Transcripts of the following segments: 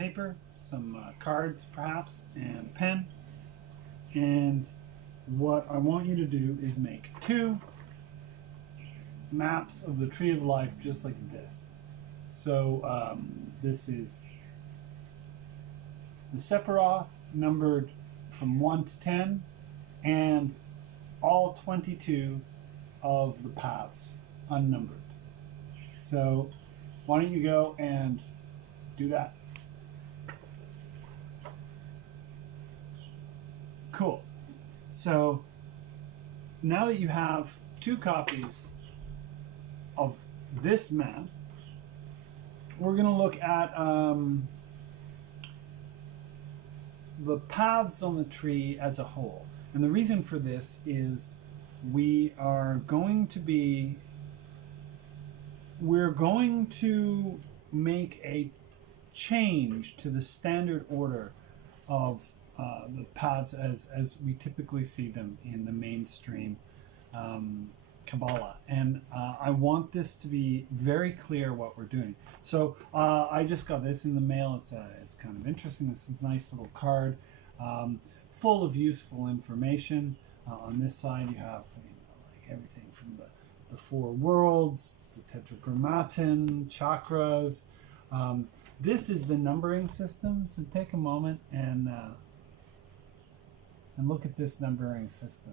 paper, some cards perhaps, and a pen. And what I want you to do is make 2 maps of the Tree of Life just like this. So this is the Sephiroth numbered from 1 to 10 and all 22 of the paths unnumbered. So why don't you go and do that? Cool. So now that you have 2 copies of this map, we're going to look at the paths on the tree as a whole. And the reason for this is we're going to make a change to the standard order of the paths as we typically see them in the mainstream Kabbalah. And I want this to be very clear what we're doing. So I just got this in the mail. It's kind of interesting. This is a nice little card full of useful information. On this side you have like everything from the 4 worlds, the tetragrammaton, chakras. This is the numbering system. So take a moment and look at this numbering system.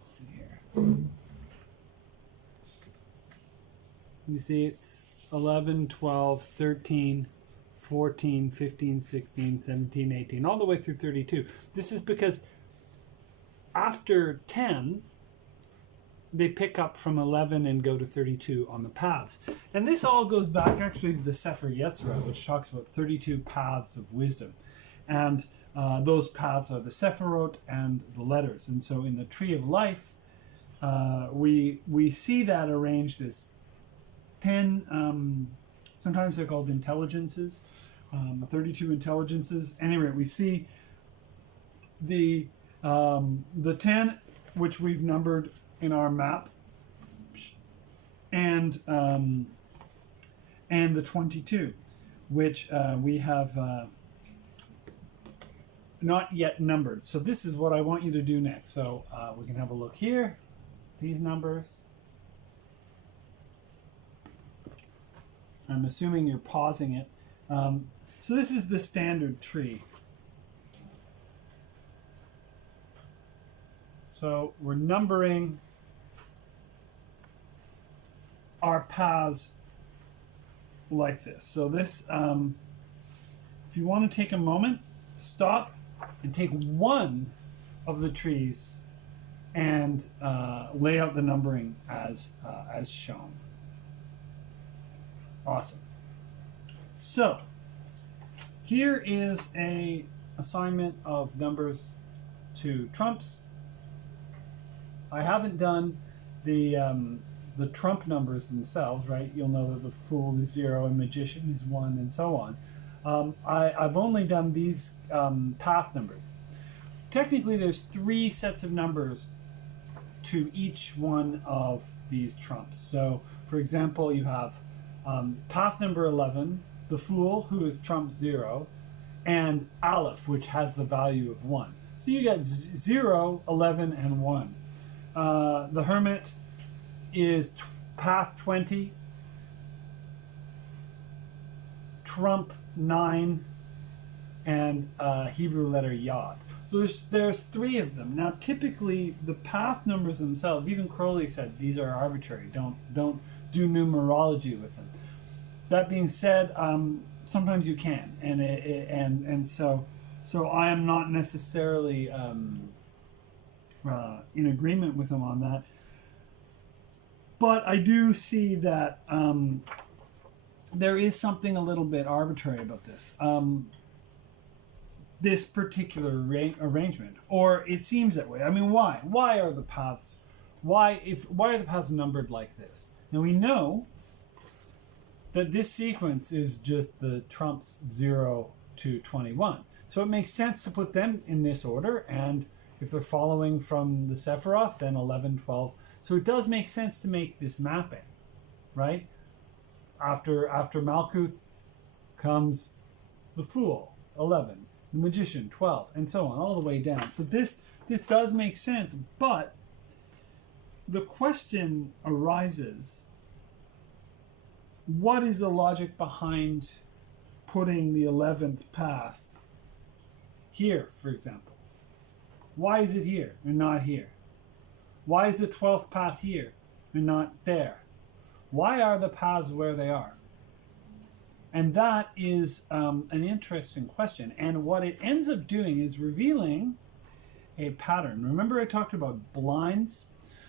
Let's see here. You see it's 11, 12, 13, 14, 15, 16, 17, 18, all the way through 32. This is because after 10, they pick up from 11 and go to 32 on the paths. And this all goes back actually to the Sefer Yetzirah, which talks about 32 paths of wisdom. And those paths are the Sephirot and the letters. And so in the Tree of Life, we see that arranged as 10, sometimes they're called intelligences, 32 intelligences. Anyway, we see the 10, which we've numbered in our map, and the 22, which we have not yet numbered. So this is what I want you to do next. So we can have a look here, these numbers. I'm assuming you're pausing it. So this is the standard tree. So we're numbering our paths like this. So this, if you want to take a moment, stop and take one of the trees and lay out the numbering as shown. Awesome. So here is a assignment of numbers to trumps. I haven't done the trump numbers themselves, right? You'll know that the Fool is 0 and Magician is 1 and so on. I've only done these path numbers. Technically, there's 3 sets of numbers to each one of these trumps. So, for example, you have path number 11, the Fool, who is trump 0, and Aleph, which has the value of 1. So you got 0, 11, and 1. The Hermit is path 20, trump 9, and Hebrew letter Yod. So there's 3 of them. Now typically the path numbers themselves, even Crowley said these are arbitrary. Don't do numerology with them. That being said, sometimes you can, and so I am not necessarily in agreement with him on that. But I do see that there is something a little bit arbitrary about this. This particular arrangement, or it seems that way. I mean, why? Why are the paths? Why are the paths numbered like this? Now we know that this sequence is just the trumps 0 to 21. So it makes sense to put them in this order, and if they're following from the Sephiroth, then 11, 12. So it does make sense to make this mapping, right? After Malkuth comes the Fool, 11, the Magician, 12, and so on, all the way down. So this does make sense, but the question arises, what is the logic behind putting the 11th path here, for example? Why is it here and not here? Why is the 12th path here and not there? Why are the paths where they are? And that is an interesting question. And what it ends up doing is revealing a pattern. Remember I talked about blinds?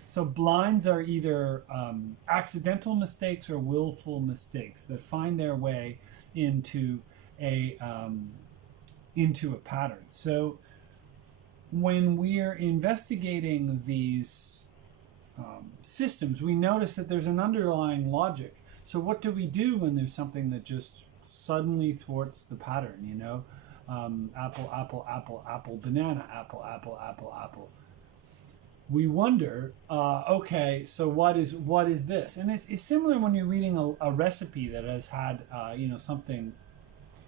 So blinds are either accidental mistakes or willful mistakes that find their way into a pattern. So when we're investigating these systems, we notice that there's an underlying logic. So what do we do when there's something that just suddenly thwarts the pattern, you know? Apple, apple, apple, apple, banana, apple, apple, apple, apple. We wonder, okay, so what is this? And it's similar when you're reading a recipe that has had, you know, something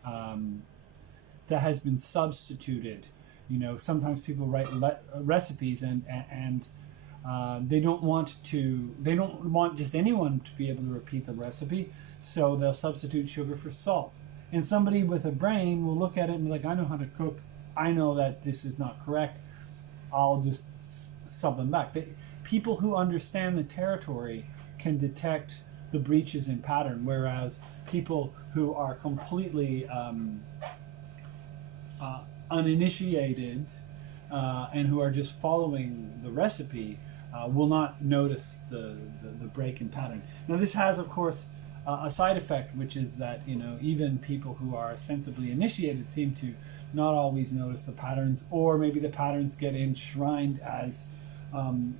that has been substituted. You know, sometimes people write recipes and they don't want just anyone to be able to repeat the recipe, so they'll substitute sugar for salt. And somebody with a brain will look at it and be like, I know how to cook. I know that this is not correct. I'll just sub them back. People who understand the territory can detect the breaches in pattern, whereas people who are completely uninitiated and who are just following the recipe will not notice the break in pattern. Now this has, of course, a side effect, which is that, you know, even people who are ostensibly initiated seem to not always notice the patterns, or maybe the patterns get enshrined as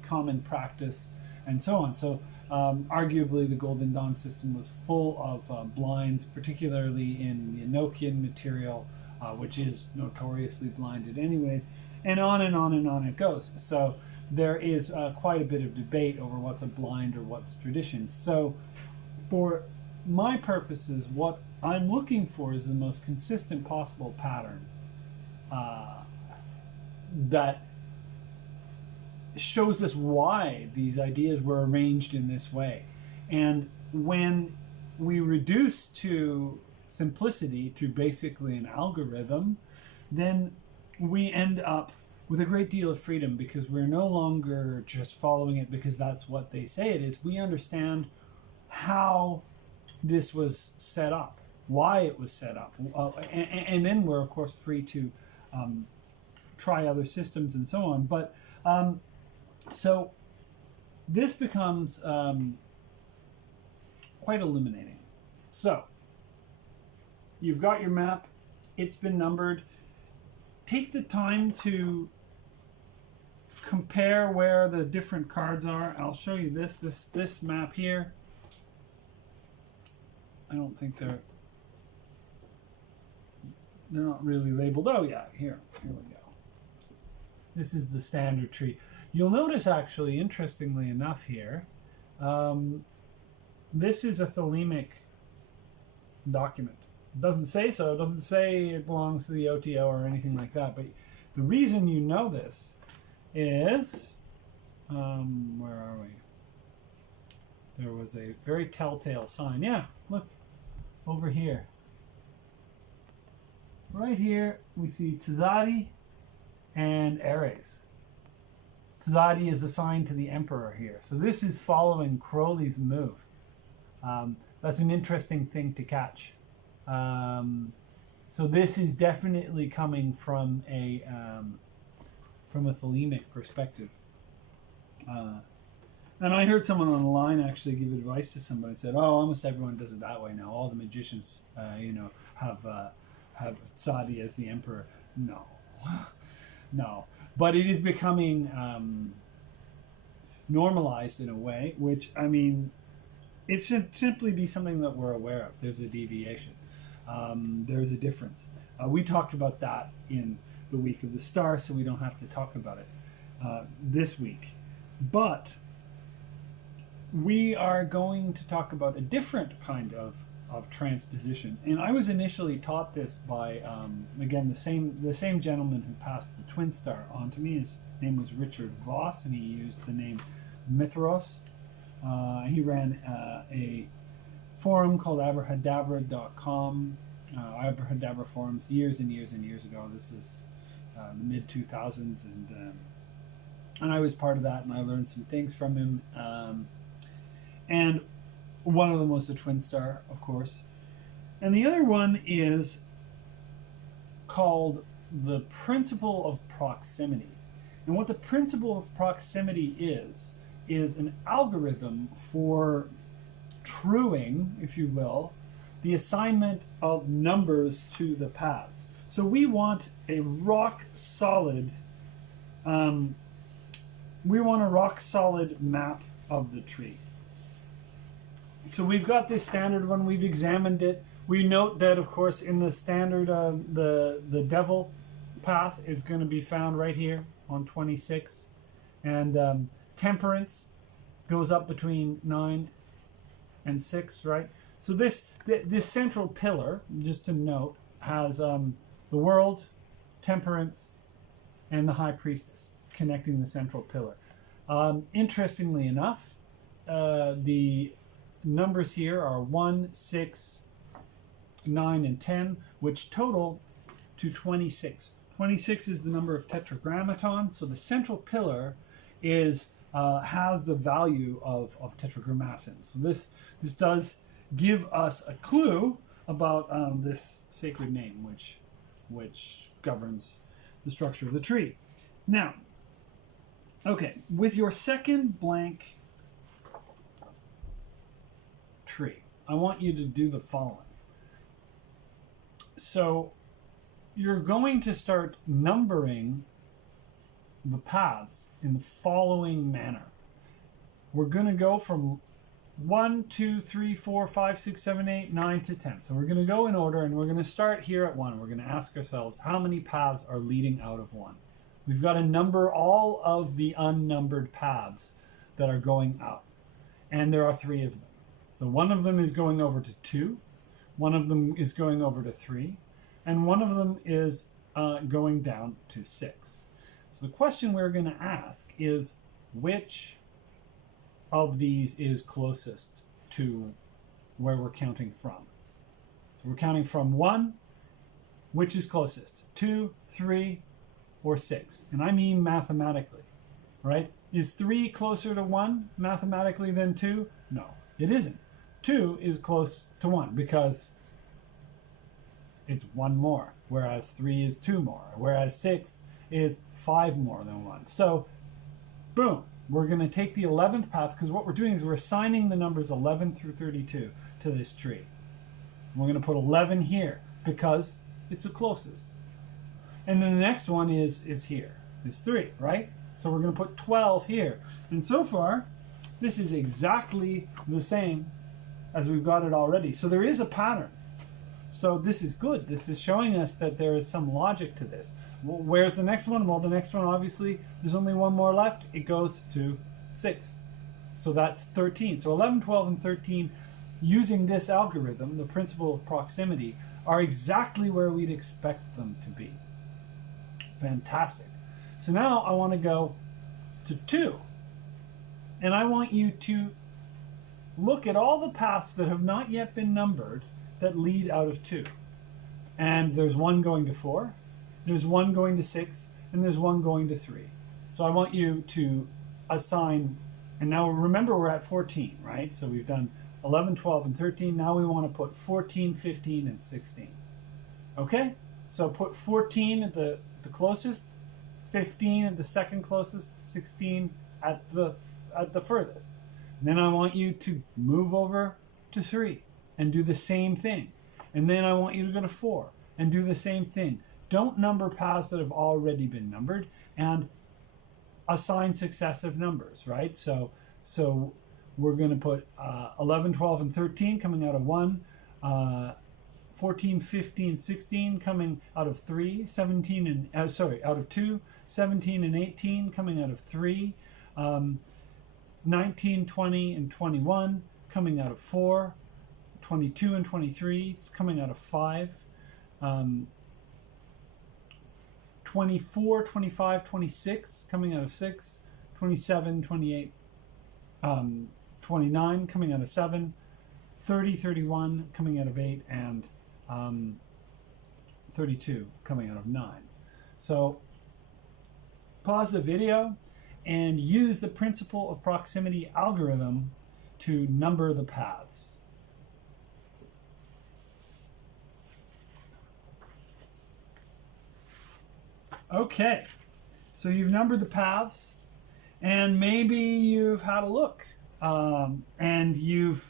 common practice and so on. So arguably the Golden Dawn system was full of blinds, particularly in the Enochian material, which is notoriously blinded anyways, and on and on and on it goes. So there is quite a bit of debate over what's a blind or what's tradition. So for my purposes, what I'm looking for is the most consistent possible pattern that shows us why these ideas were arranged in this way. And when we reduce to simplicity, to basically an algorithm, then we end up with a great deal of freedom, because we're no longer just following it because that's what they say it is. We understand how this was set up, why it was set up, and then we're of course free to try other systems and so on. But so this becomes quite illuminating. So you've got your map, it's been numbered. Take the time to compare where the different cards are. I'll show you this map here. I don't think they're not really labeled. Oh yeah, here we go. This is the standard tree. You'll notice, actually, interestingly enough here, this is a thelemic document. It doesn't say so. It doesn't say it belongs to the OTO or anything like that. But the reason you know this is, where are we? There was a very telltale sign. Yeah, look, over here. Right here, we see Tzadi and Ares. Tzadi is assigned to the Emperor here. So this is following Crowley's move. That's an interesting thing to catch. So this is definitely coming from a thelemic perspective. And I heard someone on the line actually give advice to somebody and said, "Oh, almost everyone does it that way now. All the magicians, you know, have Tzadi as the Emperor." No, no. But it is becoming normalized in a way, which, I mean, it should simply be something that we're aware of. There's a deviation. There's a difference. We talked about that in the Week of the Star, so we don't have to talk about it this week. But we are going to talk about a different kind of of transposition. And I was initially taught this by, again, the same gentleman who passed the twin star on to me. His name was Richard Voss, and he used the name Mithros. He ran a forum called abrahadabra.com, Abrahadabra forums, years and years and years ago. This is the mid-2000s, and I was part of that, and I learned some things from him. And one of them was the twin star, of course. And the other one is called the principle of proximity. And what the principle of proximity is an algorithm for truing, if you will, the assignment of numbers to the paths. So we want a rock solid map of the tree. So we've got this standard one, we've examined it. We note that, of course, in the standard, the devil path is going to be found right here on 26. And temperance goes up between 9 and 6, right? So this central pillar, just to note, has the world, temperance, and the high priestess connecting the central pillar. Interestingly enough, the numbers here are 1, 6, 9, and 10, which total to 26. 26 is the number of tetragrammaton, so the central pillar is has the value of tetragrammaton. So this does give us a clue about this sacred name, which governs the structure of the tree. Now, okay, with your second blank tree, I want you to do the following. So you're going to start numbering the paths in the following manner. We're going to go from 1, 2, 3, 4, 5, 6, 7, 8, 9 to 10. So we're going to go in order, and we're going to start here at 1. We're going to ask ourselves, how many paths are leading out of 1? We've got to number all of the unnumbered paths that are going out. And there are 3 of them. So one of them is going over to 2, one of them is going over to 3, and one of them is going down to 6. So the question we're going to ask is, which of these is closest to where we're counting from? So we're counting from 1, which is closest? 2, 3, or 6? And I mean mathematically, right? Is 3 closer to 1 mathematically than 2? No, it isn't. 2 is close to 1 because it's 1 more, whereas 3 is 2 more, whereas 6 is 5 more than 1. So, boom, we're going to take the 11th path, because what we're doing is we're assigning the numbers 11 through 32 to this tree. We're going to put 11 here because it's the closest. And then the next one is here, is 3, right? So we're going to put 12 here. And so far, this is exactly the same as we've got it already. So there is a pattern. So this is good. This is showing us that there is some logic to this. Well, where's the next one? Well, the next one, obviously, there's only one more left. It goes to 6. So that's 13. So 11, 12, and 13, using this algorithm, the principle of proximity, are exactly where we'd expect them to be. Fantastic. So now I want to go to 2. And I want you to look at all the paths that have not yet been numbered that lead out of 2. And there's one going to 4, there's one going to 6, and there's one going to 3. So I want you to assign, and now remember we're at 14, right? So we've done 11, 12, and 13. Now we want to put 14, 15, and 16. Okay? So put 14 at the closest, 15 at the second closest, 16 at the furthest. And then I want you to move over to 3 and do the same thing. And then I want you to go to 4 and do the same thing. Don't number paths that have already been numbered, and assign successive numbers, right? So we're going to put 11, 12, and 13 coming out of 1, 14, 15, 16 coming out of 3, 17 and out of 2, 17 and 18 coming out of 3, 19, 20, and 21 coming out of 4, 22 and 23 coming out of 5. 24, 25, 26 coming out of 6. 27, 28, 29 coming out of 7. 30, 31 coming out of 8. And 32 coming out of 9. So pause the video and use the principle of proximity algorithm to number the paths. Okay, so you've numbered the paths, and maybe you've had a look, and you've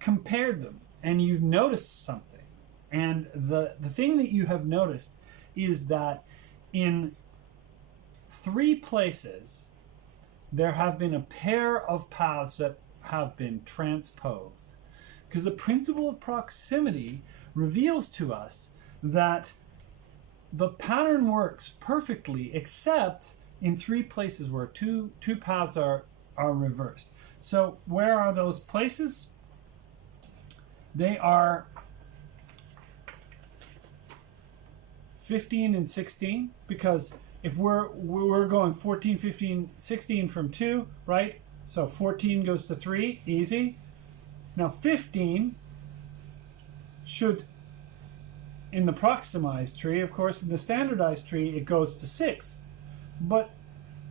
compared them, and you've noticed something. And the thing that you have noticed is that in 3 places, there have been a pair of paths that have been transposed. Because the principle of proximity reveals to us that the pattern works perfectly, except in 3 places where two paths are reversed. So where are those places? They are 15 and 16, because if we're going 14, 15, 16 from 2, right? So 14 goes to 3, easy. Now 15 should, in the proximized tree, of course, in the standardized tree, it goes to 6. But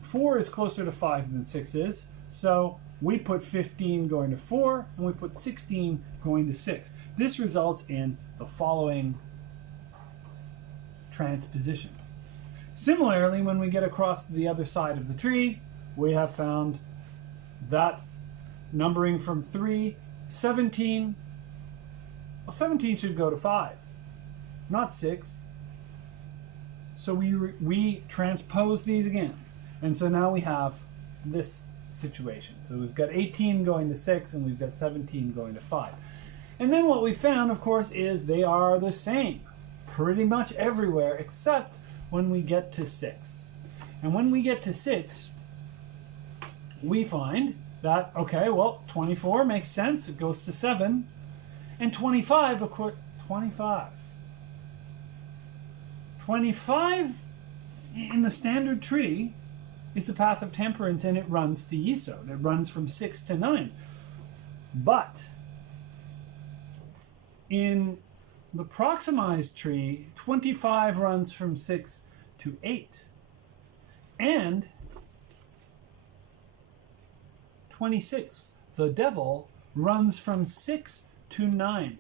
4 is closer to 5 than 6 is. So we put 15 going to 4, and we put 16 going to 6. This results in the following transposition. Similarly, when we get across to the other side of the tree, we have found that numbering from 3, 17, well, 17 should go to 5. Not 6. So we transpose these again. And so now we have this situation. So we've got 18 going to 6, and we've got 17 going to 5. And then what we found, of course, is they are the same pretty much everywhere, except when we get to 6. And when we get to 6, we find that, okay, well, 24 makes sense. It goes to 7. And 25, of course, 25 in the standard tree is the path of temperance, and it runs to Yesod. It runs from 6 to 9. But in the proximized tree, 25 runs from 6 to 8. And 26, the devil, runs from 6 to 9.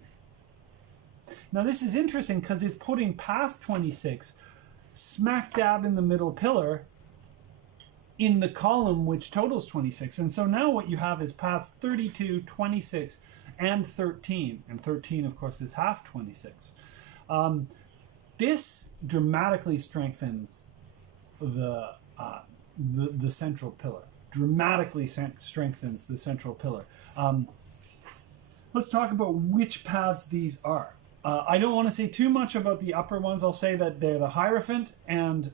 Now this is interesting because it's putting path 26 smack dab in the middle pillar in the column which totals 26. And so now what you have is paths 32, 26, and 13. And 13, of course, is half 26. This dramatically strengthens the central pillar. Dramatically strengthens the central pillar. Let's talk about which paths these are. I don't want to say too much about the upper ones. I'll say that they're the Hierophant and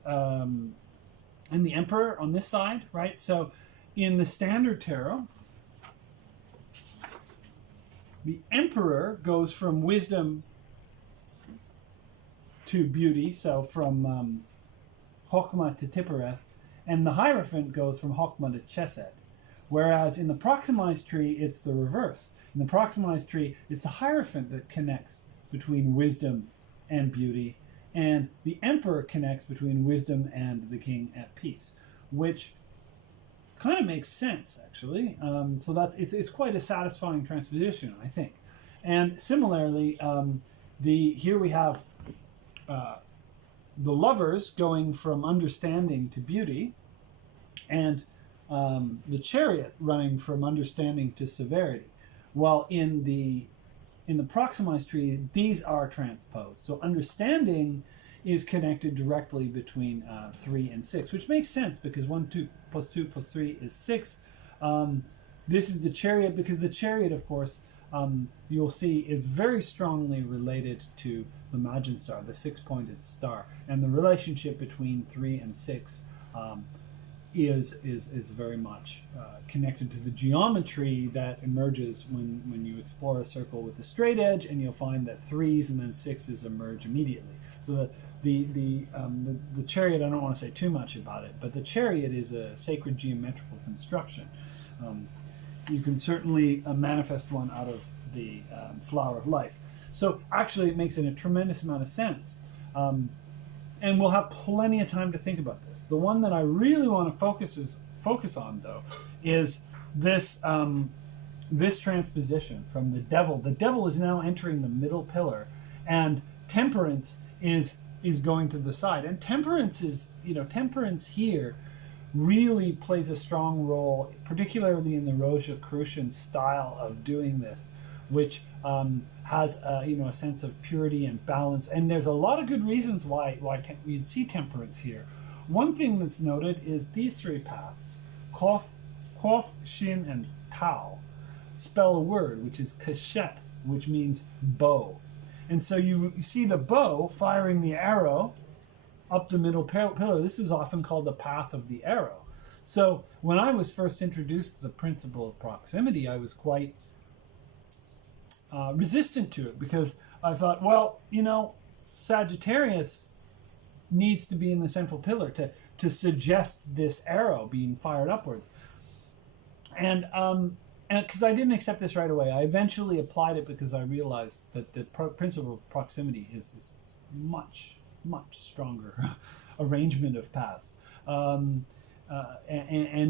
the Emperor on this side, right? So in the Standard Tarot, the Emperor goes from wisdom to beauty, so from Chokhmah to Tippereth, and the Hierophant goes from Chokhmah to Chesed. Whereas in the proximized tree, it's the reverse. In the proximized tree, it's the Hierophant that connects between wisdom and beauty, and the Emperor connects between wisdom and the King at peace, which kind of makes sense, actually. So it's quite a satisfying transposition, I think. And similarly, here we have the Lovers going from understanding to beauty, and the Chariot running from understanding to severity. While in the proximized tree, these are transposed. So understanding is connected directly between 3 and 6, which makes sense because 1, 2 plus 2 plus 3 is 6. This is the Chariot, because the Chariot, of course, you'll see is very strongly related to the Majin star, the 6-pointed star. And the relationship between 3 and 6 is very much connected to the geometry that emerges when you explore a circle with a straight edge, and you'll find that 3s and then 6s emerge immediately. So the chariot, I don't want to say too much about it, but the chariot is a sacred geometrical construction. You can certainly manifest one out of the flower of life. So actually it makes a tremendous amount of sense. And we'll have plenty of time to think about this. The one that I really want to focus on, though, is this this transposition from the devil. The devil is now entering the middle pillar, and temperance is going to the side. And temperance is, temperance here really plays a strong role, particularly in the Rosicrucian style of doing this, which has a sense of purity and balance. And there's a lot of good reasons why you'd see temperance here. One thing that's noted is these 3 paths, Kof, Shin, and Tau, spell a word, which is Kashet, which means bow. And so you see the bow firing the arrow up the middle pillar. This is often called the path of the arrow. So when I was first introduced to the principle of proximity, I was quite resistant to it, because I thought, well, Sagittarius needs to be in the central pillar to suggest this arrow being fired upwards. And because I didn't accept this right away, I eventually applied it because I realized that the principle of proximity is much stronger arrangement of paths, and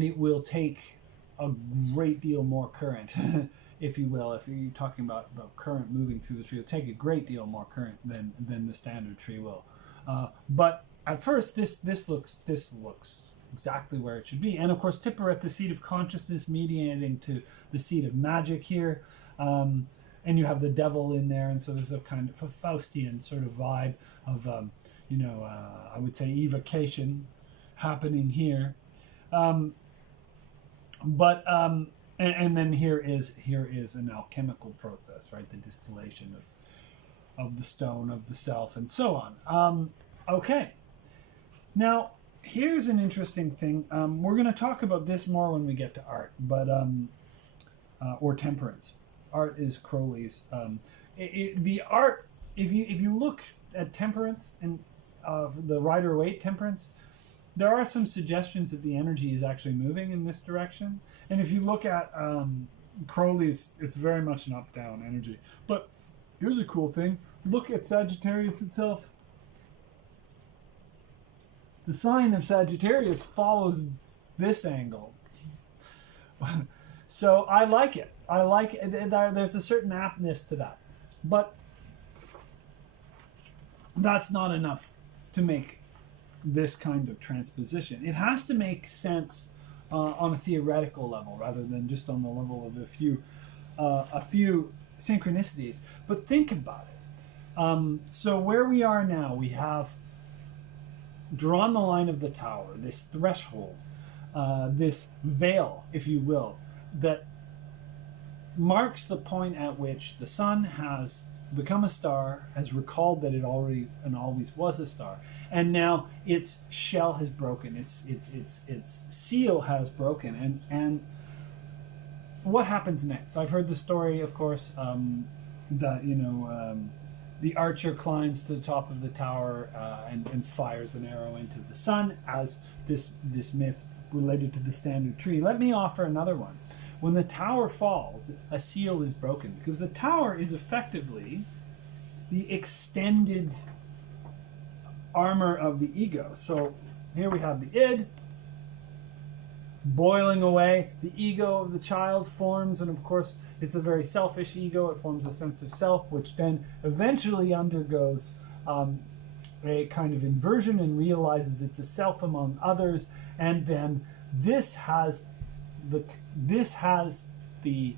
it will take a great deal more current. If you will, if you're talking about current moving through the tree, it'll take a great deal more current than the standard tree will. But at first, this looks exactly where it should be. And of course, Tipper the seat of consciousness, mediating to the seat of magic here. And you have the devil in there, and so there's a kind of a Faustian sort of vibe of, I would say evocation happening here. And then here is an alchemical process, right? The distillation of the stone, of the self, and so on. Okay. Now, here's an interesting thing. We're going to talk about this more when we get to art, but or temperance. Art is Crowley's. The art, if you look at temperance and the Rider-Waite temperance, there are some suggestions that the energy is actually moving in this direction. And if you look at Crowley's, it's very much an up-down energy. But here's a cool thing. Look at Sagittarius itself. The sign of Sagittarius follows this angle. So I like it. There's a certain aptness to that. But that's not enough to make this kind of transposition. It has to make sense on a theoretical level rather than just on the level of a few synchronicities. But think about it. So where we are now, we have drawn the line of the tower, this threshold, this veil, if you will, that marks the point at which the sun has become a star, has recalled that it already and always was a star, and now its shell has broken, its seal has broken, and what happens next? I've heard the story, of course, that the archer climbs to the top of the tower and fires an arrow into the sun, as this myth related to the standard tree. Let me offer another one. When the tower falls, a seal is broken, because the tower is effectively the extended armor of the ego. So here we have the id boiling away. The ego of the child forms, and of course it's a very selfish ego. It forms a sense of self, which then eventually undergoes a kind of inversion and realizes it's a self among others, and then this has the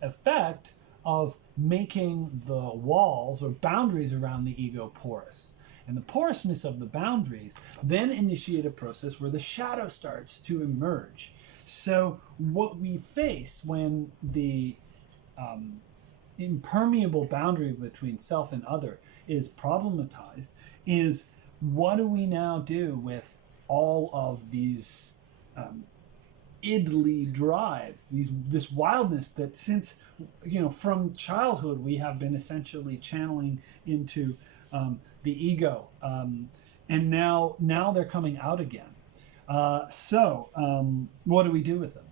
effect of making the walls or boundaries around the ego porous. And the porousness of the boundaries then initiate a process where the shadow starts to emerge. So what we face when the impermeable boundary between self and other is problematized is, what do we now do with all of these idly drives, this wildness that since, from childhood we have been essentially channeling into the ego, and now they're coming out again. So what do we do with them?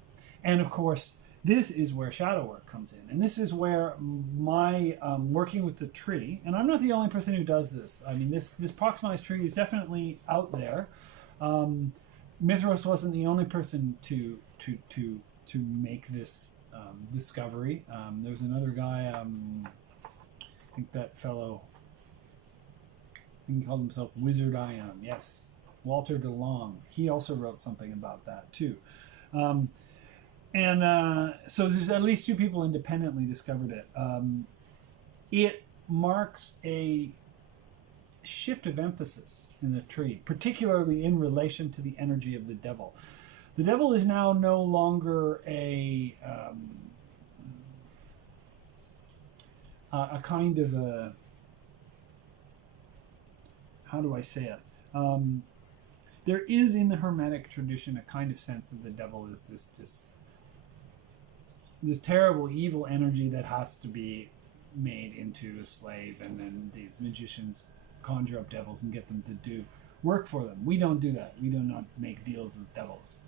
And of course, this is where shadow work comes in, and this is where my working with the tree. And I'm not the only person who does this. I mean, this proximized tree is definitely out there. Mithros wasn't the only person to make this discovery. There was another guy. I think that fellow. He called himself Wizard Ion. Yes, Walter DeLong. He also wrote something about that too. So there's at least two people independently discovered it. It marks a shift of emphasis in the tree, particularly in relation to the energy of the devil. The devil is now no longer a kind of a, how do I say it? There is in the Hermetic tradition a kind of sense that the devil is this terrible evil energy that has to be made into a slave, and then these magicians conjure up devils and get them to do work for them. We don't do that. We do not make deals with devils,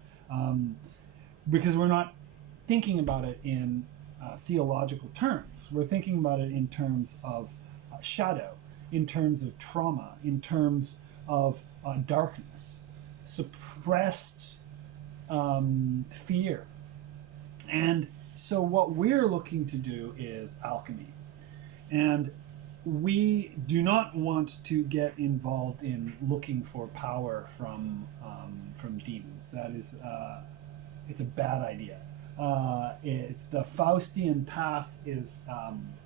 because we're not thinking about it in theological terms. We're thinking about it in terms of shadow, in terms of trauma, in terms of darkness, suppressed fear. And so what we're looking to do is alchemy. And we do not want to get involved in looking for power from demons. That is, it's a bad idea. It's the Faustian path is,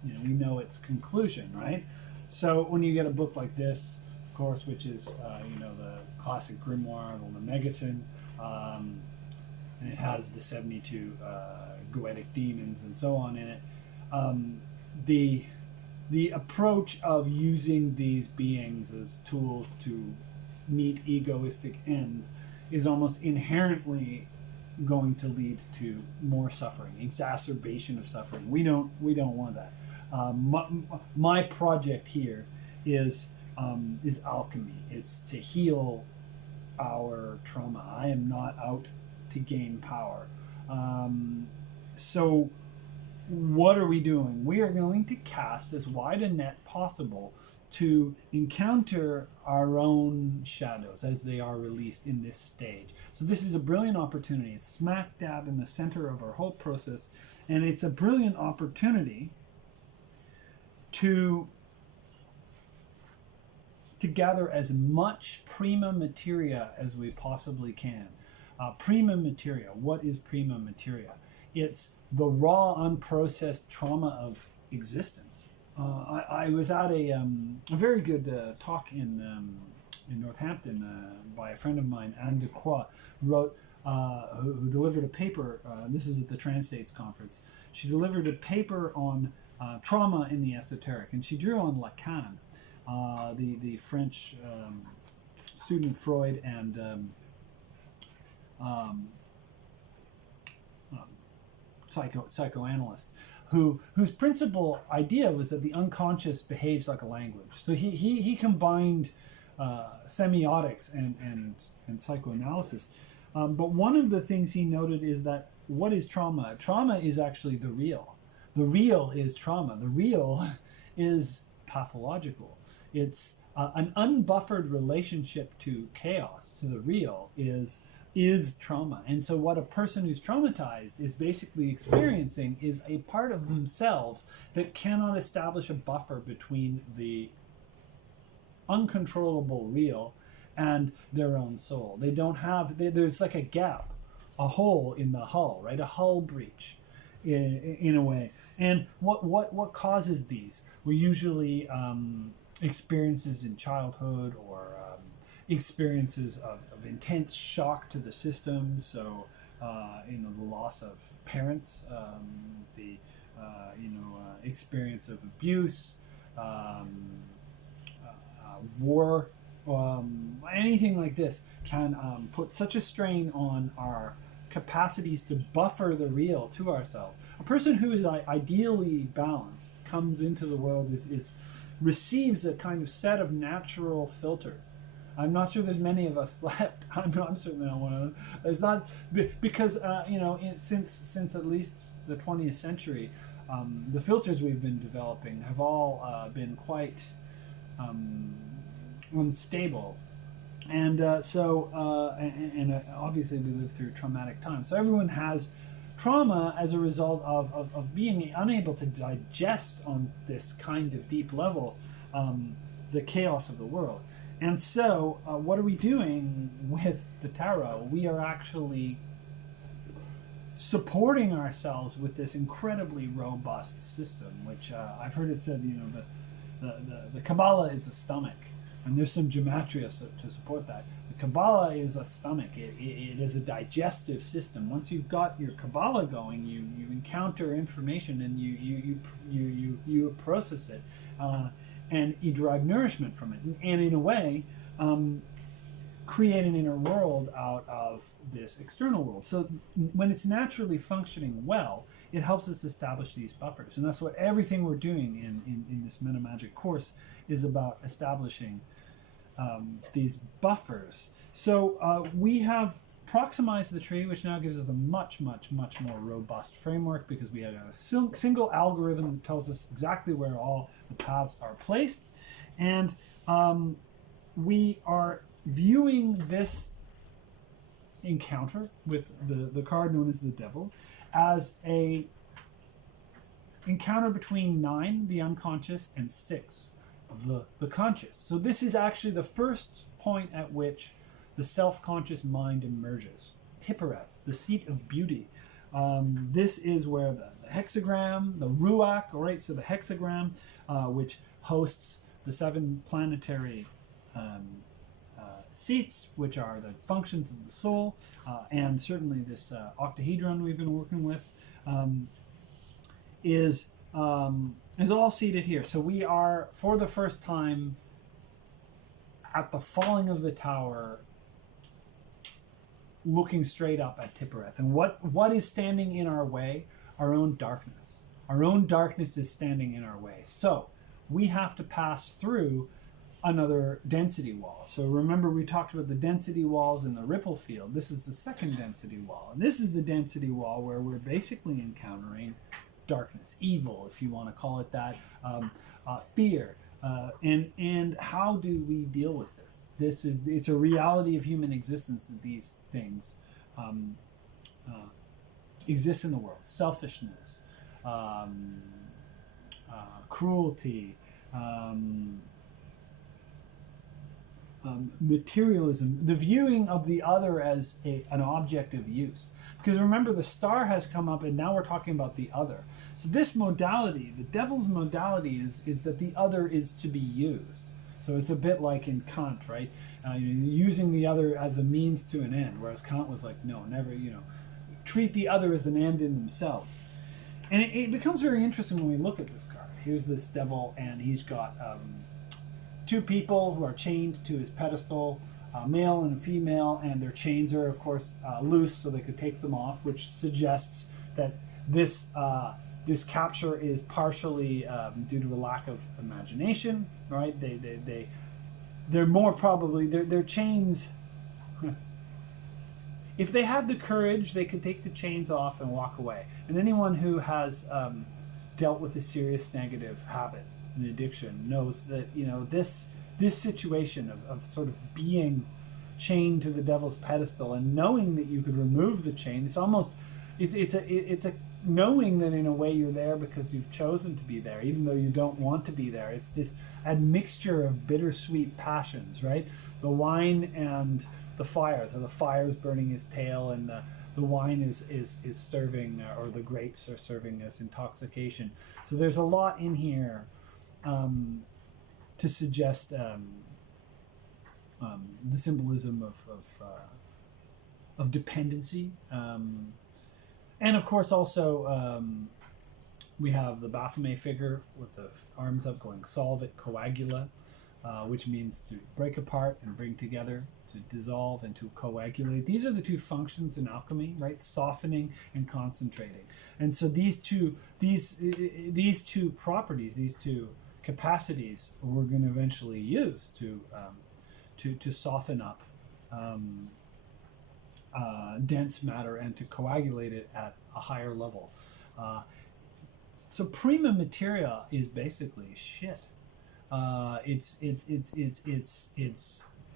we know its conclusion, right? So when you get a book like this, of course, which is, the classic grimoire, the Lemegeton, and it has the 72 goetic demons and so on in it. The approach of using these beings as tools to meet egoistic ends is almost inherently going to lead to more suffering, exacerbation of suffering. We don't want that. My project here is alchemy. It's to heal our trauma. I am not out to gain power. So what are we doing? We are going to cast as wide a net possible to encounter our own shadows as they are released in this stage. So this is a brilliant opportunity. It's smack dab in the center of our whole process, and it's a brilliant opportunity to gather as much prima materia as we possibly can. Prima materia. What is prima materia? It's the raw, unprocessed trauma of existence. I was at a very good talk in Northampton by a friend of mine, Anne de Croix, who delivered a paper. This is at the Trans-States Conference. She delivered a paper on trauma in the esoteric, and she drew on Lacan, the French student of Freud and psychoanalyst, whose principal idea was that the unconscious behaves like a language. So he combined semiotics and psychoanalysis. But one of the things he noted is that what is trauma? Trauma is actually the real. The real is trauma. The real is pathological. It's an unbuffered relationship to chaos, to the real, is trauma. And so what a person who's traumatized is basically experiencing is a part of themselves that cannot establish a buffer between the uncontrollable real and their own soul. They don't have, there's like a gap, a hole in the hull, right? A hull breach in a way. And what causes these? Well, usually experiences in childhood or experiences of intense shock to the system. So, the loss of parents, the experience of abuse, war, anything like this can put such a strain on our capacities to buffer the real to ourselves. A person who is ideally balanced comes into the world, receives a kind of set of natural filters. I'm not sure there's many of us left. I'm certainly not one of them. There's not, because since at least the 20th century, the filters we've been developing have all been quite unstable. And obviously we live through traumatic times. So everyone has trauma as a result of being unable to digest on this kind of deep level the chaos of the world. And so what are we doing with the tarot? We are actually supporting ourselves with this incredibly robust system, which I've heard it said, the Kabbalah is a stomach. And there's some gematria to support that. The Kabbalah is a stomach. It is a digestive system. Once you've got your Kabbalah going, you encounter information and you process it, and you derive nourishment from it. And in a way, create an inner world out of this external world. So when it's naturally functioning well, it helps us establish these buffers. And that's what everything we're doing in this Meta Magic course is about, establishing these buffers. So we have proximized the tree, which now gives us a much more robust framework, because we have a single algorithm that tells us exactly where all the paths are placed. And we are viewing this encounter with the card known as the Devil as a encounter between 9, the unconscious, and 6, the conscious. So this is actually the first point at which the self-conscious mind emerges. Tippereth, the seat of beauty. This is where the hexagram, the ruach, all right, so the hexagram, which hosts the 7 planetary seats, which are the functions of the soul, and certainly this octahedron we've been working with, is all seated here. So we are, for the first time, at the falling of the tower, looking straight up at Tippereth. And what is standing in our way? Our own darkness. Our own darkness is standing in our way. So we have to pass through another density wall. So remember, we talked about the density walls in the ripple field. This is the second density wall. And this is the density wall where we're basically encountering darkness, evil, if you want to call it that, fear. And how do we deal with this? It's a reality of human existence that these things exist in the world. Selfishness, cruelty, materialism, the viewing of the other as an object of use. Because remember, the star has come up, and now we're talking about the other. So this modality, the devil's modality, is that the other is to be used. So it's a bit like in Kant, right? Using the other as a means to an end, whereas Kant was like, no, never, treat the other as an end in themselves. And it becomes very interesting when we look at this card. Here's this devil, and he's got 2 people who are chained to his pedestal, a male and a female, and their chains are, of course, loose, so they could take them off, which suggests that this capture is partially due to a lack of imagination, right? They're more probably, their chains, if they had the courage, they could take the chains off and walk away. And anyone who has dealt with a serious negative habit, an addiction, knows that, this situation of sort of being chained to the devil's pedestal and knowing that you could remove the chain, it's a knowing that in a way you're there because you've chosen to be there, even though you don't want to be there. It's this admixture of bittersweet passions, right? The wine and the fire. So the fire is burning his tail, and the wine is serving, or the grapes are serving as intoxication. So there's a lot in here to suggest the symbolism of dependency. And of course, also, we have the Baphomet figure with the arms up going, solve it, coagula. which means to break apart and bring together, to dissolve and to coagulate. These are the two functions in alchemy, right? Softening and concentrating. And so these two properties, these two capacities, we're going to eventually use to soften up dense matter and to coagulate it at a higher level. So prima materia is basically shit. It's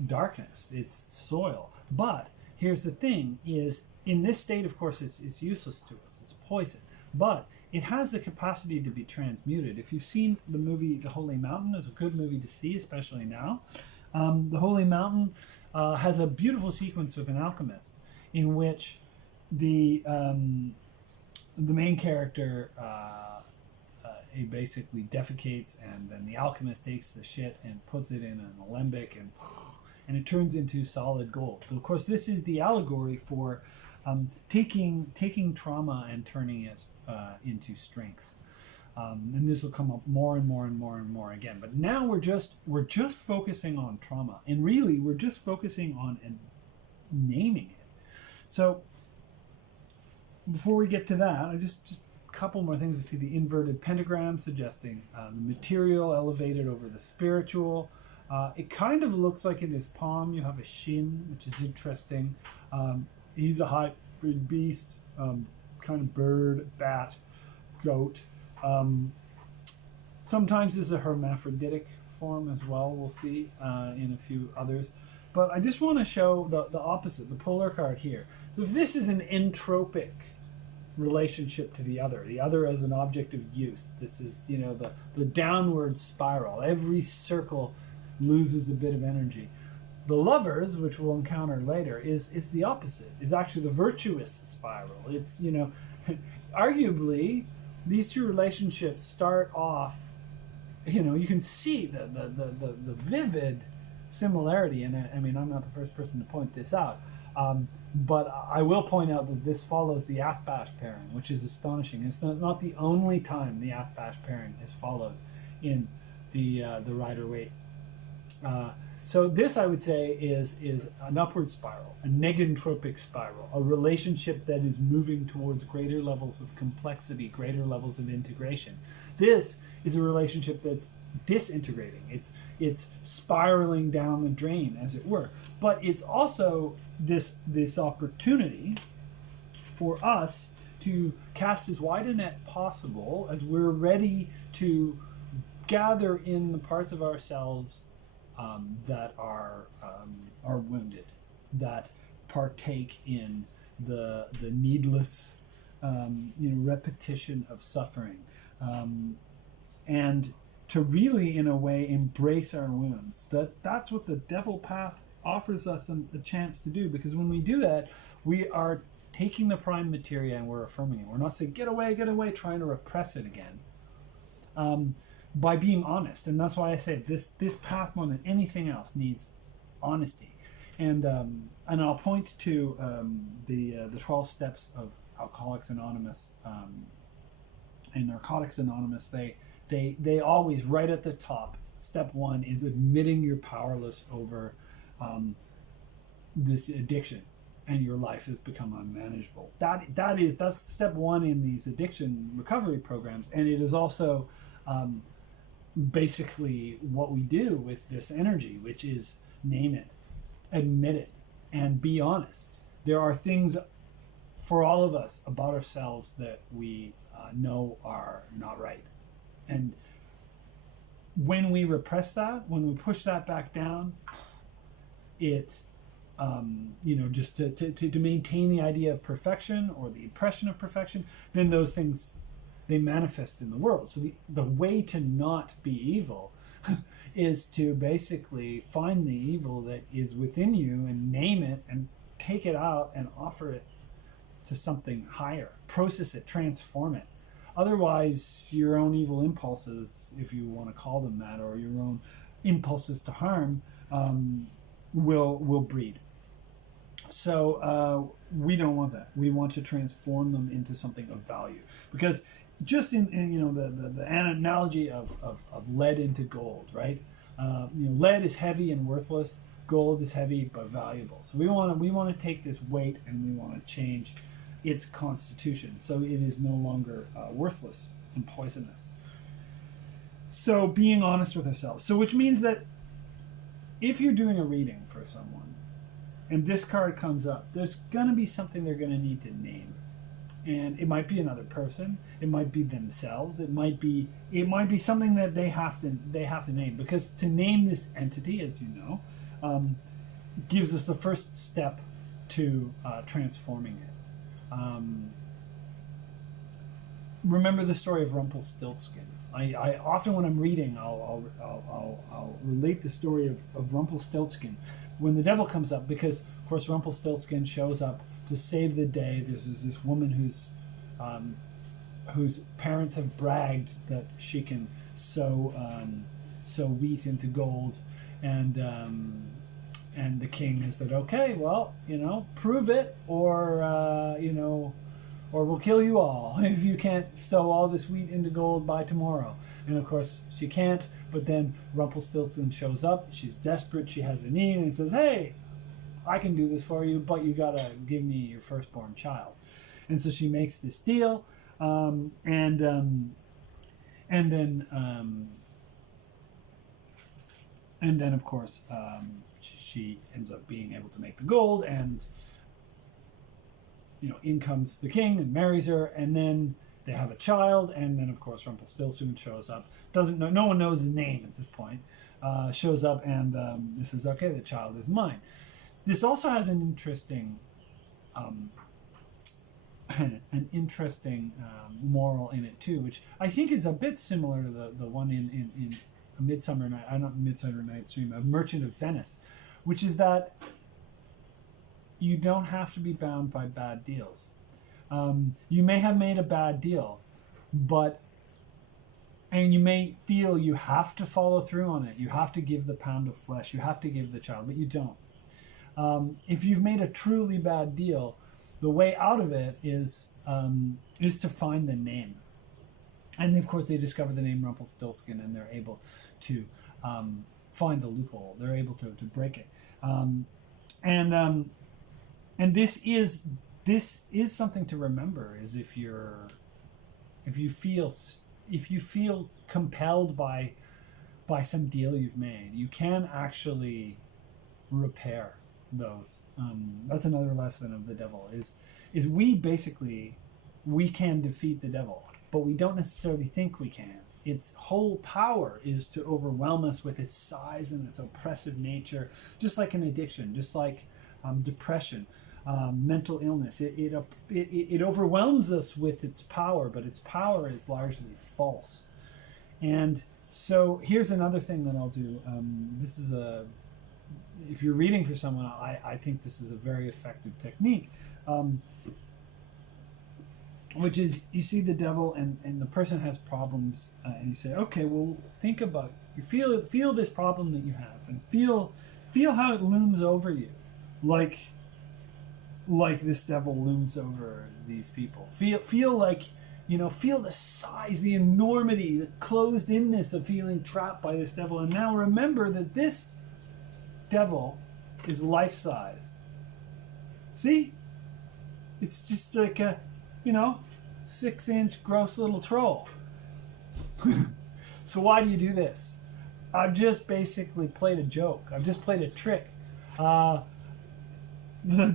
darkness. It's soil. But here's the thing: is in this state, of course, it's useless to us. It's poison. But it has the capacity to be transmuted. If you've seen the movie The Holy Mountain, it's a good movie to see, especially now. The Holy Mountain has a beautiful sequence with an alchemist in which the main character he basically defecates, and then the alchemist takes the shit and puts it in an alembic, and it turns into solid gold. So of course, this is the allegory for taking trauma and turning it into strength. And this will come up more and more and more and more again. But now we're just focusing on trauma, and really we're just focusing on naming it. So before we get to that, I just a couple more things. We see the inverted pentagram suggesting the material elevated over the spiritual. It kind of looks like in his palm you have a shin, which is interesting. He's a hybrid beast, kind of bird, bat, goat. Sometimes it's a hermaphroditic form as well, we'll see in a few others. But I just want to show the opposite, the polar card here. So if this is an entropic relationship to the other as an object of use, this is, you know, the downward spiral. Every circle loses a bit of energy. The lovers, which we'll encounter later, is the opposite, is actually the virtuous spiral. It's, you know, arguably, these two relationships start off, you know, you can see the vivid similarity, and I mean, I'm not the first person to point this out, but I will point out that this follows the Athbash pairing, which is astonishing. It's not the only time the Athbash pairing is followed in the Rider-Waite. So this, I would say, is an upward spiral, a negentropic spiral, a relationship that is moving towards greater levels of complexity, greater levels of integration. This is a relationship that's disintegrating. It's spiraling down the drain, as it were. But it's also this opportunity for us to cast as wide a net possible as we're ready to gather in the parts of ourselves that are wounded, that partake in the needless repetition of suffering, and to really, in a way, embrace our wounds. That's what the Devil Path offers us a chance to do, because when we do that, we are taking the prime materia and we're affirming it. We're not saying, get away, trying to repress it again. By being honest. And that's why I say this path, more than anything else, needs honesty. And I'll point to the 12 steps of Alcoholics Anonymous and Narcotics Anonymous. They always, right at the top, step 1 is admitting you're powerless over this addiction, and your life has become unmanageable. That's step 1 in these addiction recovery programs, and it is also basically what we do with this energy, which is name it, admit it, and be honest. There are things for all of us about ourselves that we know are not right. And when we repress that, when we push that back down, it, just to maintain the idea of perfection or the impression of perfection, then those things, they manifest in the world. So the way to not be evil is to basically find the evil that is within you and name it and take it out and offer it to something higher. Process it, transform it. Otherwise, your own evil impulses, if you want to call them that, or your own impulses to harm, will breed. So we don't want that. We want to transform them into something of value. Because just in the analogy of lead into gold, right? lead is heavy and worthless. Gold is heavy but valuable. So we want to take this weight and we want to change its constitution so it is no longer worthless and poisonous. So being honest with ourselves. So which means that if you're doing a reading for someone and this card comes up, there's going to be something they're going to need to name. And it might be another person, it might be themselves, it might be something that they have to name, because to name this entity, as you know, gives us the first step to transforming it. Remember the story of Rumpelstiltskin. I often, when I'm reading, I'll relate the story of Rumpelstiltskin when the devil comes up, because of course Rumpelstiltskin shows up to save the day. There's this woman whose parents have bragged that she can sow wheat into gold, and the king has said, okay, well, prove it, or we'll kill you all if you can't sow all this wheat into gold by tomorrow. And of course she can't, but then Rumpelstiltskin shows up. She's desperate, she has a need, and says, hey, I can do this for you, but you gotta give me your firstborn child. And so she makes this deal, and then of course she ends up being able to make the gold, and in comes the king and marries her, and then they have a child, and then of course Rumpelstiltskin shows up. No one knows his name at this point. Shows up, and this is okay. The child is mine. This also has an interesting, moral in it too, which I think is a bit similar to the one in A Midsummer Night's Dream, A Merchant of Venice, which is that you don't have to be bound by bad deals. You may have made a bad deal, and you may feel you have to follow through on it. You have to give the pound of flesh. You have to give the child, but you don't. If you've made a truly bad deal, the way out of it is to find the name. And of course, they discover the name Rumpelstiltskin, and they're able to find the loophole. They're able to break it. And this is something to remember. Is if you feel compelled by some deal you've made, you can actually repair those. That's another lesson of the devil, is we can defeat the devil, but we don't necessarily think we can. Its whole power is to overwhelm us with its size and its oppressive nature, just like an addiction, just like depression, mental illness. It overwhelms us with its power, but its power is largely false. And so here's another thing that I'll do. If you're reading for someone, I think this is a very effective technique, which is, you see the devil and the person has problems, and you say, okay, well, think about, you feel this problem that you have, and feel how it looms over you, like this devil looms over these people. Feel like, feel the size, the enormity, the closed-inness of feeling trapped by this devil. And now remember that this devil is life-sized. See? It's just like a, 6-inch gross little troll. So why do you do this? I've just basically played a joke. I've just played a trick. The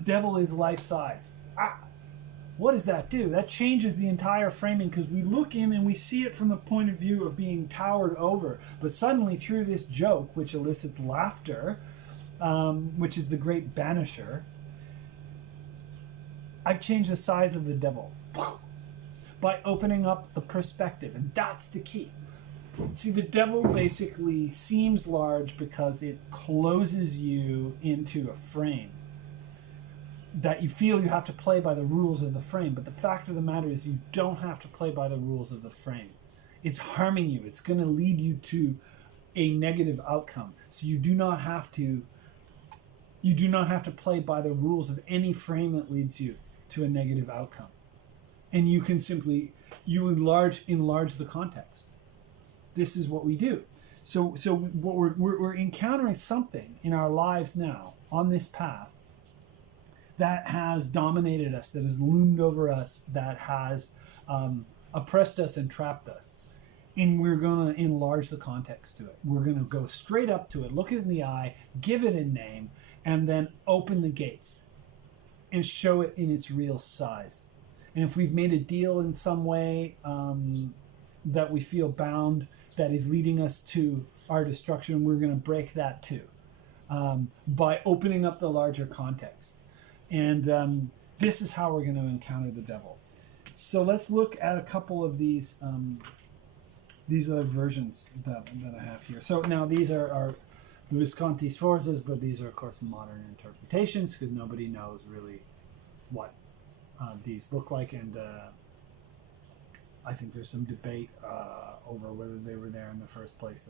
devil is life-size. What does that do? That changes the entire framing, because we look in and we see it from the point of view of being towered over. But suddenly, through this joke, which elicits laughter, which is the great banisher, I've changed the size of the devil by opening up the perspective. And that's the key. See, the devil basically seems large because it closes you into a frame that you feel you have to play by the rules of the frame. But the fact of the matter is, you don't have to play by the rules of the frame. It's harming you. It's going to lead you to a negative outcome. So you do not have to play by the rules of any frame that leads you to a negative outcome. And you can simply enlarge the context. This is what we do. So what we're encountering something in our lives now on this path that has dominated us, that has loomed over us, that has oppressed us and trapped us. And we're going to enlarge the context to it. We're going to go straight up to it, look it in the eye, give it a name, and then open the gates and show it in its real size. And if we've made a deal in some way that we feel bound, that is leading us to our destruction, we're going to break that too by opening up the larger context. And this is how we're going to encounter the devil. So let's look at a couple of these other versions that I have here. So now these are the Visconti Sforzas, but these are, of course, modern interpretations because nobody knows really what these look like. And I think there's some debate over whether they were there in the first place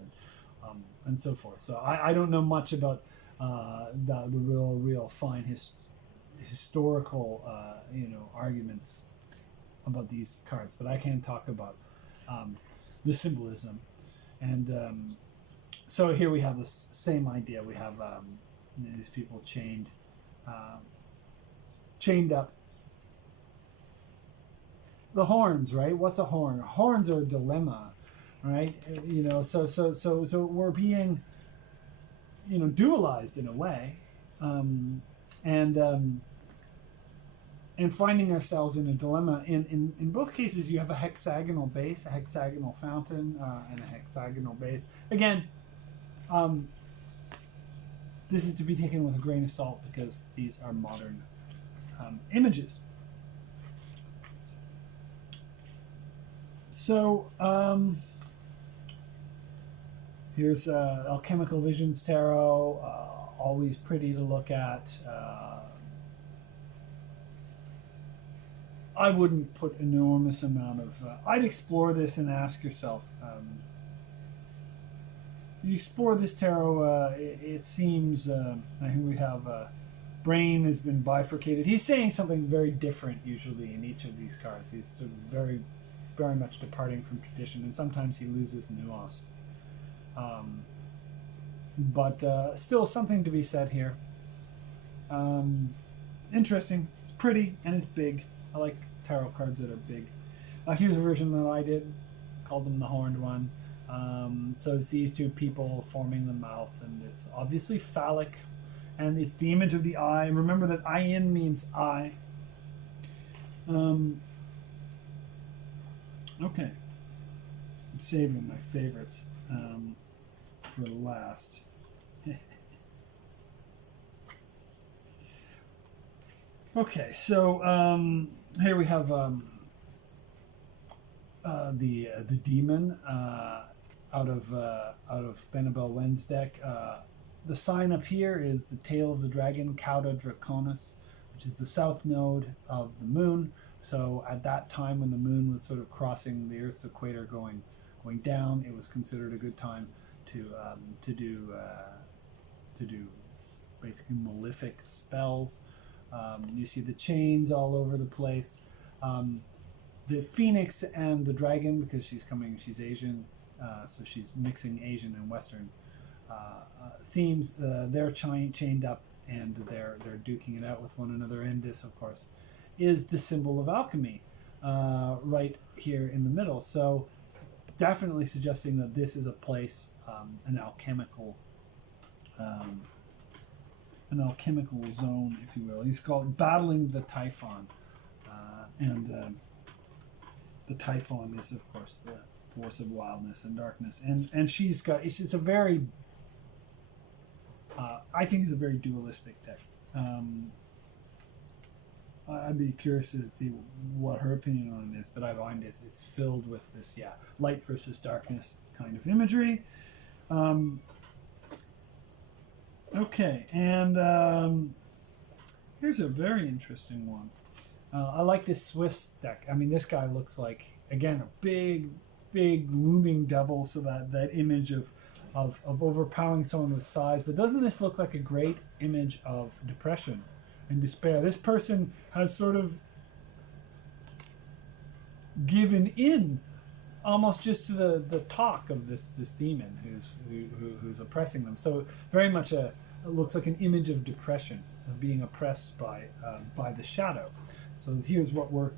and so forth. So I don't know much about the real fine historical arguments about these cards, but I can talk about the symbolism. And so here we have the same idea. We have these people chained up. The horns, right? What's a horn? Horns are a dilemma, right? So we're being, dualized in a way, and finding ourselves in a dilemma. In both cases, you have a hexagonal base, a hexagonal fountain, and a hexagonal base. Again, this is to be taken with a grain of salt because these are modern images. So here's Alchemical Visions Tarot, always pretty to look at. I wouldn't put enormous amount of... I'd explore this and ask yourself. You explore this tarot, it seems... I think we have... Brain has been bifurcated. He's saying something very different usually in each of these cards. He's sort of very, very much departing from tradition, and sometimes he loses nuance. But still something to be said here. Interesting. It's pretty and it's big. I like tarot cards that are big. Here's a version that I did, called them the Horned One. So it's these two people forming the mouth, and it's obviously phallic, and it's the image of the eye. Remember that ayin means eye. Okay. I'm saving my favorites for last. Okay, so here we have the demon out of Benabel Wen's deck. The sign up here is the tail of the dragon, Cauda Draconis, which is the south node of the moon. So at that time, when the moon was sort of crossing the Earth's equator, going down, it was considered a good time to do basically malefic spells. You see the chains all over the place. The phoenix and the dragon, because she's Asian, so she's mixing Asian and Western themes. They're chained up and they're duking it out with one another. And this, of course, is the symbol of alchemy right here in the middle. So definitely suggesting that this is a place, an alchemical zone, if you will. He's called Battling the Typhon. And the Typhon is, of course, the force of wildness and darkness. And she's got, it's a very, I think it's a very dualistic deck. I'd be curious to see what her opinion on it is, but I find it's filled with this, light versus darkness kind of imagery. Okay, and here's a very interesting one. I like this Swiss deck. I mean, this guy looks like, again, a big looming devil, so that image of overpowering someone with size. But doesn't this look like a great image of depression and despair? This person has sort of given in almost just to the talk of this demon who's oppressing them. So very much it looks like an image of depression, of being oppressed by the shadow. So here's what we're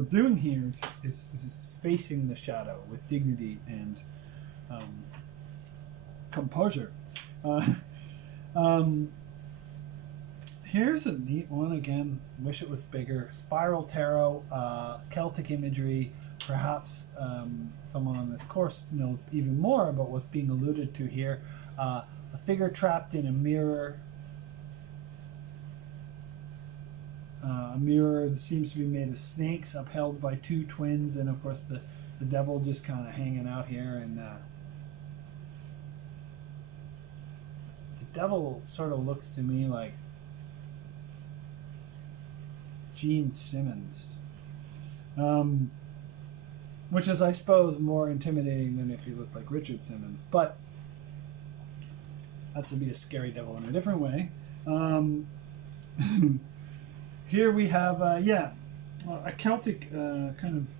doing here is facing the shadow with dignity and composure. Here's a neat one again. Wish it was bigger. Spiral tarot, Celtic imagery. Perhaps someone on this course knows even more about what's being alluded to here. A figure trapped in a mirror. A mirror that seems to be made of snakes, upheld by two twins, and of course the devil just kind of hanging out here. And the devil sort of looks to me like Gene Simmons, which is, I suppose, more intimidating than if he looked like Richard Simmons, but that's to be a scary devil in a different way. Here we have, a Celtic kind of,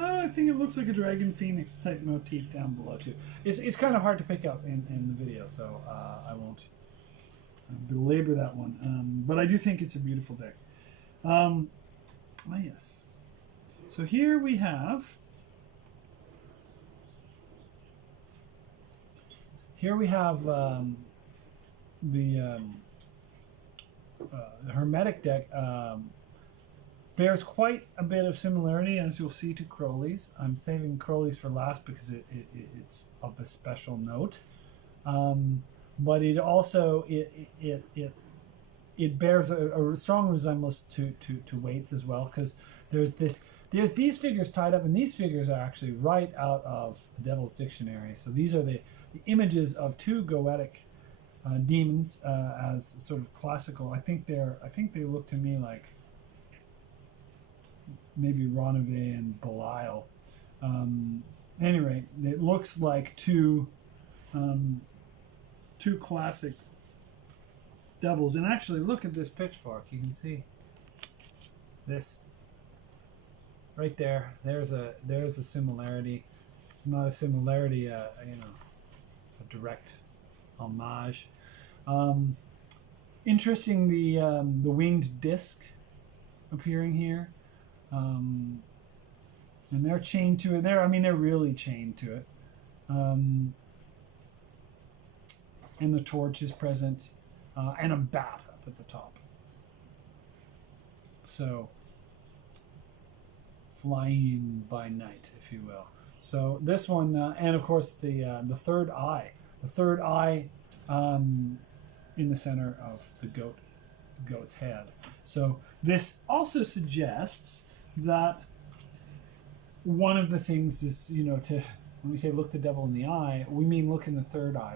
I think it looks like a dragon phoenix type motif down below too. It's kind of hard to pick up in the video, so I won't belabor that one. But I do think it's a beautiful deck. Yes. So here we have the Hermetic Deck. Bears quite a bit of similarity, as you'll see, to Crowley's. I'm saving Crowley's for last because it's of a special note. But it also it bears a strong resemblance to Waite's as well, because there's these figures tied up, and these figures are actually right out of the Devil's Dictionary. So these are the images of two goetic demons as sort of classical. I think they look to me like maybe Ronave and Belial. Anyway, it looks like two classic devils. And actually, look at this pitchfork. You can see this right there. There's a similarity. Not a similarity, a direct homage. Interesting, the winged disc appearing here, and they're chained to it. They're really chained to it. And the torch is present, and a bat up at the top. So, flying by night, if you will. So this one, and of course the third eye. The third eye in the center of the goat's head. So this also suggests that one of the things is, when we say look the devil in the eye, we mean look in the third eye.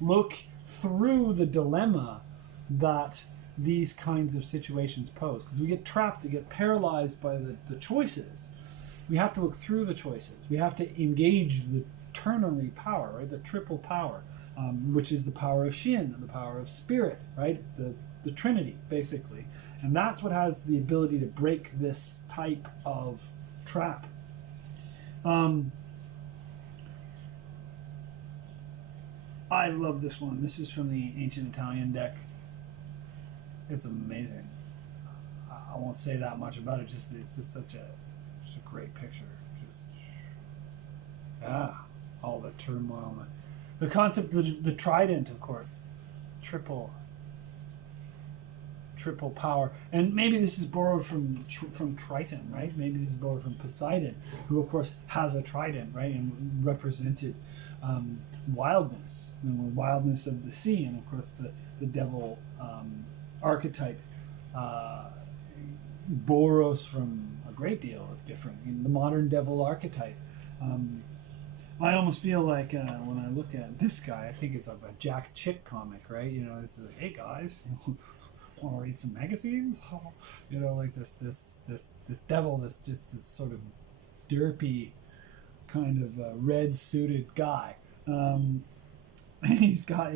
Look through the dilemma that these kinds of situations pose. Because we get trapped, we get paralyzed by the choices. We have to look through the choices. We have to engage the ternary power, right? The triple power, which is the power of Shin, the power of spirit, right? The Trinity, basically. And that's what has the ability to break this type of trap. I love this one. This is from the Ancient Italian deck. It's amazing. I won't say that much about it. It's just such a great picture. All the turmoil. The concept, the trident, of course, triple power, and maybe this is borrowed from Triton, right? Maybe this is borrowed from Poseidon, who of course has a trident, right, and represented wildness, wildness of the sea, and of course the devil archetype borrows from a great deal of different, the modern devil archetype. I almost feel like when I look at this guy, I think it's like a Jack Chick comic, right? It's like, hey guys, want to read some magazines? Like this devil, this sort of derpy kind of red suited guy. And he's got,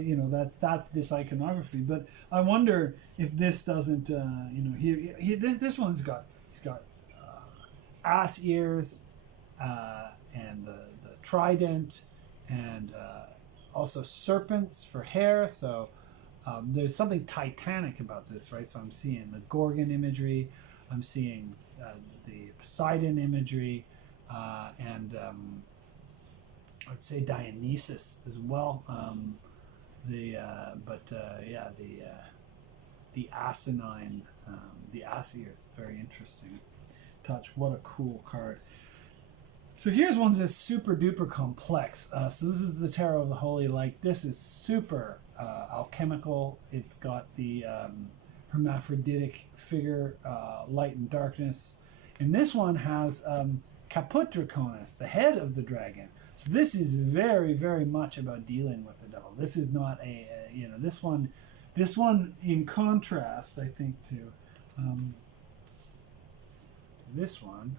that's this iconography. But I wonder if this doesn't, this one's got, he's got ass ears, and the trident, and also serpents for hair. So there's something titanic about this, right? So I'm seeing the Gorgon imagery, I'm seeing the Poseidon imagery, and I'd say Dionysus as well. The asinine, the Aesir is very interesting. Touch, what a cool card. So here's one that's super duper complex. So this is the Tarot of the Holy Light. This is super alchemical. It's got the hermaphroditic figure, light and darkness. And this one has Caput Draconis, the head of the dragon. So this is very, very much about dealing with the devil. This is not this one in contrast, I think, to this one.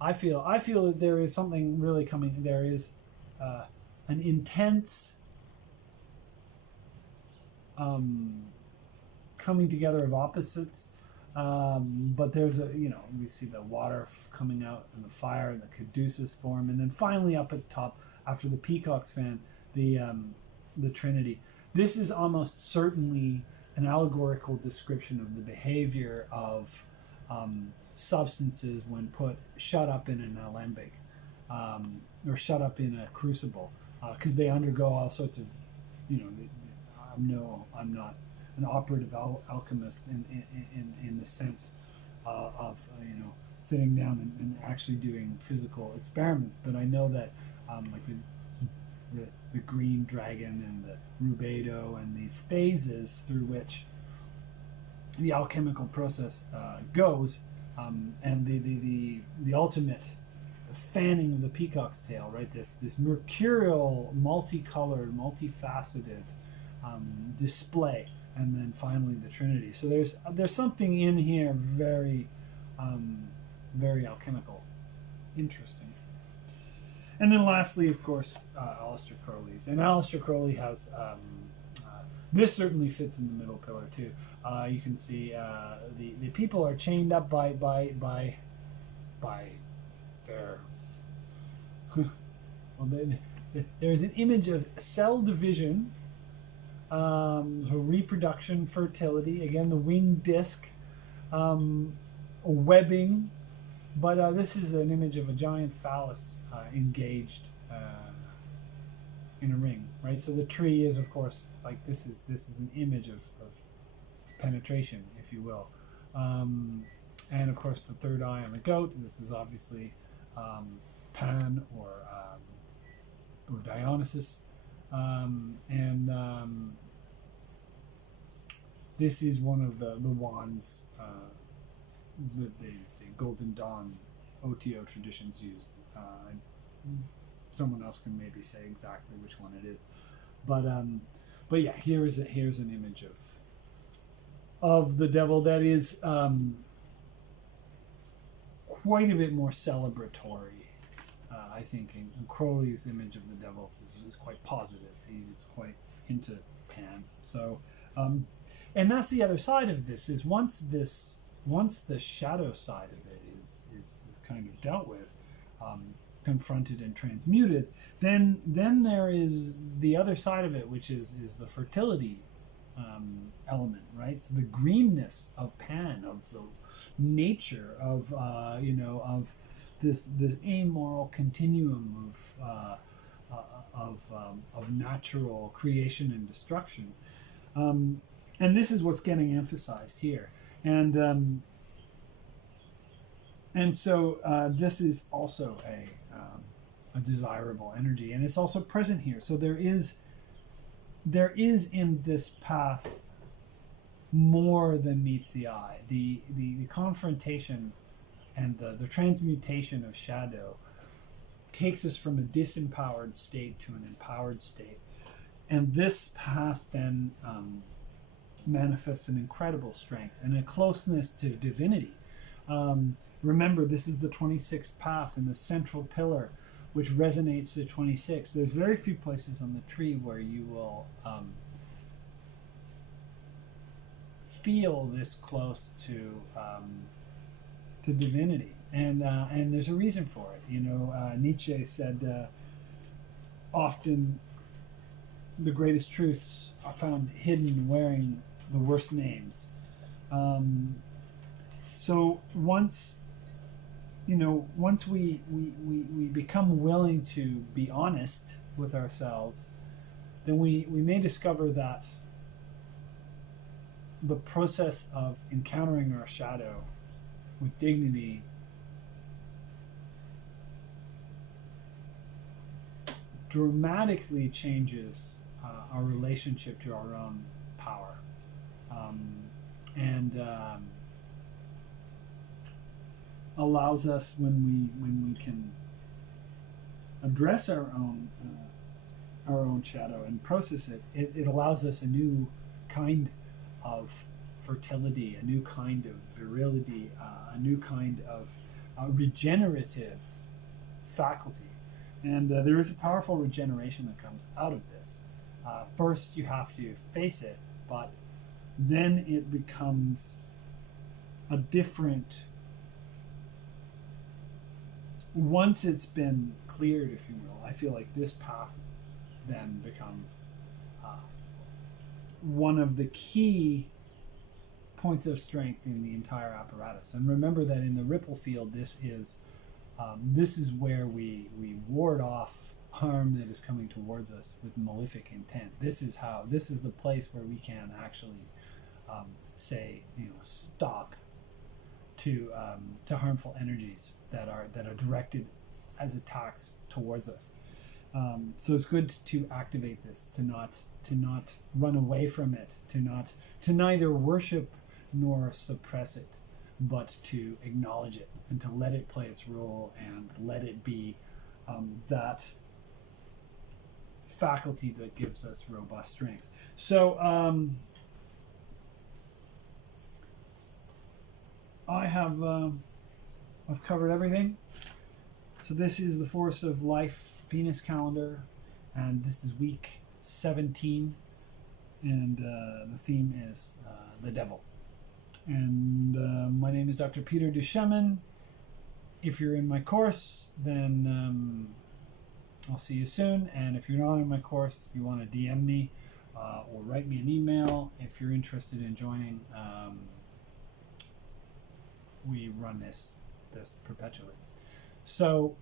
I feel that there is something really coming. There is an intense coming together of opposites. But there's we see the water coming out and the fire and the caduceus form, and then finally up at the top, after the peacock's fan, the Trinity. This is almost certainly an allegorical description of the behavior of substances when shut up in an alembic, or shut up in a crucible, because they undergo all sorts of, I'm not an operative alchemist in the sense of sitting down and actually doing physical experiments, but I know that like the green dragon and the rubedo and these phases through which the alchemical process goes, and the ultimate fanning of the peacock's tail, right? This mercurial, multicolored, multifaceted display, and then finally the Trinity. So there's something in here very very alchemical, interesting. And then lastly, of course, Aleister Crowley's. And Aleister Crowley has this certainly fits in the middle pillar too. You can see the people are chained up by their there's an image of cell division, so reproduction, fertility, again the winged disc, webbing, but this is an image of a giant phallus engaged in a ring, right? So the tree is, of course, like this is an image of penetration, if you will, and of course the third eye on the goat. This is obviously Pan or Dionysus, and this is one of the wands that the Golden Dawn OTO traditions used. Someone else can maybe say exactly which one it is, but yeah, here's an image of the devil that is quite a bit more celebratory. I think in Crowley's image of the devil is quite positive. He's quite into Pan. So, and that's the other side of this. Is once the shadow side of it is kind of dealt with, confronted and transmuted, then there is the other side of it, which is the fertility element, right? So the greenness of Pan, of the nature of of this amoral continuum of natural creation and destruction, and this is what's getting emphasized here, and so this is also a desirable energy, and it's also present here. So there is in this path more than meets the eye. The confrontation and the transmutation of shadow takes us from a disempowered state to an empowered state, and this path then manifests an incredible strength and a closeness to divinity. Remember, this is the 26th path, and the central pillar, which resonates to 26. There's very few places on the tree where you will feel this close to divinity. and there's a reason for it. You know, Nietzsche said often the greatest truths are found hidden wearing the worst names. So once we become willing to be honest with ourselves, then we may discover that the process of encountering our shadow with dignity dramatically changes our relationship to our own power, and allows us, when we can address our own shadow and process it, it allows us a new kind of fertility, a new kind of virility, a new kind of regenerative faculty. And there is a powerful regeneration that comes out of this. First, you have to face it, but then it becomes a different. Once it's been cleared, if you will, I feel like this path then becomes one of the key points of strength in the entire apparatus. And remember that in the ripple field, this is where we ward off harm that is coming towards us with malefic intent. This is the place where we can actually say, stop to harmful energies that are directed as attacks towards us. So it's good to activate this, to not run away from it, to neither worship nor suppress it, but to acknowledge it and to let it play its role and let it be that faculty that gives us robust strength. So I've covered everything. So this is the Forest of Life Venus calendar, and this is week 17, and the theme is the devil. And my name is Dr. Peter Duchemin. If you're in my course, then I'll see you soon. And if you're not in my course, you want to DM me or write me an email if you're interested in joining. We run this perpetually. So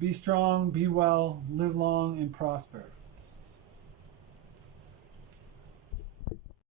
be strong, be well, live long, and prosper.